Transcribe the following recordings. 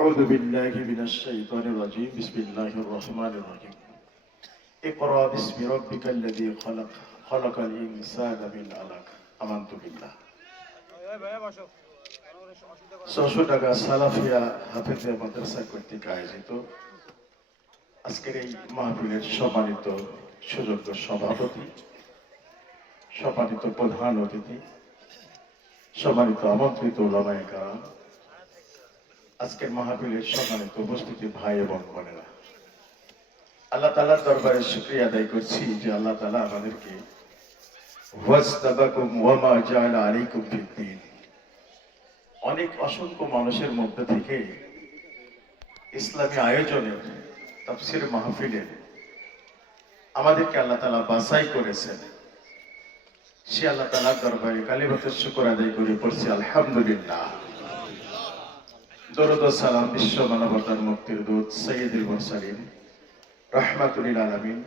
أعوذ بالله من الشيطان الرجيم بسم الله الرحمن الرحيم اقرأ باسم ربك الذي خلق خلق الإنسان من علق آمنت بالله ছশো টাকা সালাফিয়া হাফেজে মাদ্রাসা কর্তৃক আয়োজিত আজকের এই মাহফিলের সম্মানিত সুযোগ্য সভাপতি সম্মানিত প্রধান অতিথি সম্মানিত আমন্ত্রিত ওলামায়ে কারাম আজকের মাহফিলের সম্মানিত উপস্থিতি ভাই এবং বোনেরা। আল্লাহ তালার দরবারে শুক্রিয়া আদায় করছি যে আল্লাহ তালা আমাদেরকে অনেক অসংখ্য মানুষের মধ্যে থেকে ইসলামী আয়োজনের, তাফসির মাহফিলের আমাদেরকে আল্লাহ তালা বাছাই করেছেন। সে আল্লাহ তালার দরবারে কালিমাত শুকর আদায় করে পড়ছি, আলহামদুলিল্লাহ। দরুদ সালাম বিশ্ব মানবতার মুক্তির দূত সৈয়দুল মুরসালিন রহমাতুল আলামিন।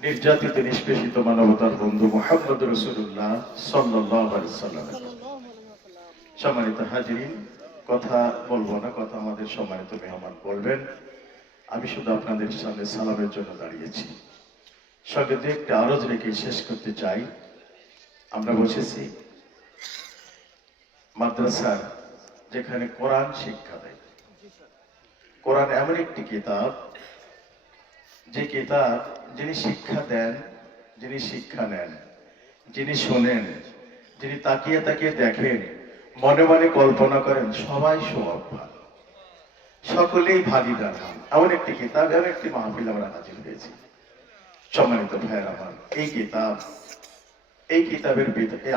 নির্যাতিত, নিষ্পেষিত মানবতার বন্ধু মোহাম্মদ রসুল্লাহ সাল্লাম। সম্মানিত হাজিরিন, কথা বলব না, কথা আমাদের সম্মানিত মেহমান বলবেন। আমি শুধু আপনাদের সামনে সালামের জন্য দাঁড়িয়েছি। সঙ্গে দু একটা আরজ রেখে শেষ করতে চাই। আমরা বসেছি। মাদ্রাসার যেখানে কোরআন শিক্ষা দেয়। কোরআন এমন একটি কিতাব, যে কিতাব যিনি শিক্ষা দেন, যিনি শিক্ষা নেন, যিনি শোনেন, যিনি তাকিয়ে তাকিয়ে দেখেন, মনে মনে কল্পনা করেন, সবাই স্বভাব ভালো সকলেই ভাগিদার হন এমন একটি কিতাব, এমন একটি মাহফিল আমরা হাজির হয়েছি। সম্মানিত ভাইয়ের আমার, এই কিতাব, এই কিতাবের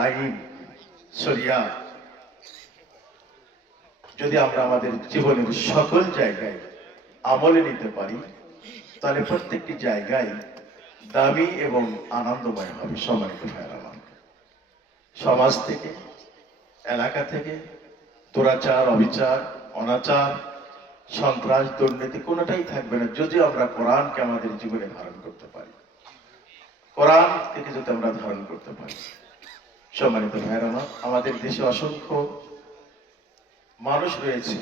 আইন সরিয়া যদি আমরা আমাদের জীবনের সকল জায়গায় আমলে নিতে পারি, তাহলে প্রত্যেকটি জায়গায় দামি এবং আনন্দময় হবে, সম্মানিত সমাজ থেকে, এলাকা থেকে, দুরাচার, অবিচার, অনাচার, সন্ত্রাস, দুর্নীতি, কোনোটাই থাকবে না, যদি আমরা কোরআনকে আমাদের জীবনে ধারণ করতে পারি। কোরআন থেকে যদি আমরা ধারণ করতে পারি। সম্মানিত ভাইয়ের আমার, আমাদের দেশে অসংখ্য মানুষ রয়েছে।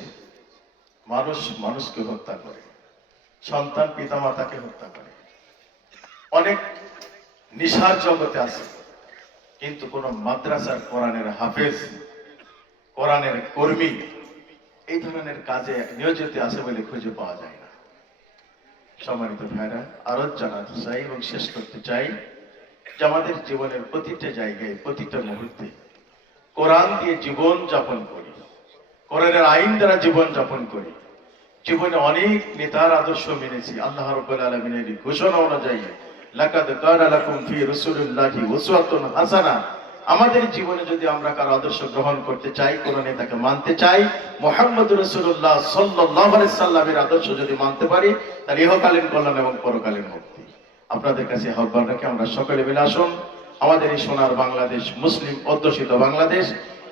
মানুষ মানুষকে হত্যা করে। সন্তান পিতা মাতাকে হত্যা করে। অনেক নিশার জগতে আছে। কিন্তু কোন মাদ্রাসার কোরআনের হাফেজ, কোরআনের কর্মী এই ধরনের কাজে নিয়োজিত আছে বলে খুঁজে পাওয়া যায় না। সম্মানিত ভাইরা আরও জানাতে চাই এবং শেষ করতে চাই যে আমাদের জীবনের প্রতিটা জায়গায়, প্রতিটা মুহূর্তে কোরআন দিয়ে জীবন যাপন করি। কোরআনের আইন দ্বারা জীবন যাপন করি। জীবনে অনেক নেতার আদর্শ মেনেছি। আল্লাহ আলমিনের ঘোষণা অনুযায়ী আমাদের জীবনে যদি আমরা কারও আদর্শ গ্রহণ করতে চাই, কোন নেতাকে মানতে চাই, মোহাম্মদ রসুল্লাহ সাল্লাহ সাল্লামের আদর্শ যদি মানতে পারি, তার ইহকালীন কল্যাণ এবং পরকালীন মুক্তি। আপনাদের কাছে আহ্বান রাখি আমরা সকলে মিলে আসুন। আমাদের এই সোনার বাংলাদেশ, মুসলিম অধ্যুষিত বাংলাদেশ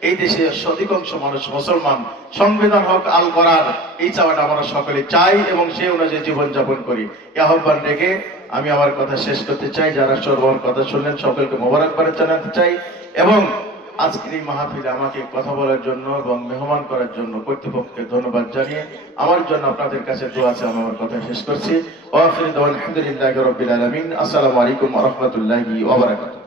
এই দেশে অধিকাংশ মানুষ মুসলমান। সংবিধান হক আল করার এই চাওয়াটা আমরা সকলে চাই এবং সেই অনুযায়ী জীবনযাপন করি। এই আহ্বান রেখে আমি আমার কথা শেষ করতে চাই। যারা সর্বর কথা শুনলেন, সকলকে মোবারকবাদ জানাতে চাই এবং আজকের এই মাহফিলে আমাকে কথা বলার জন্য এবং মেহমান করার জন্য কর্তৃপক্ষকে ধন্যবাদ জানিয়ে আমার জন্য আপনাদের কাছে দোয়া আছে, আমি আমার কথা শেষ করছি। আলহামদুলিল্লাহি রাব্বিল আলামিন। আসসালামু আলাইকুম রাহমাতুল্লাহি ওয়া বারাকাতুহু।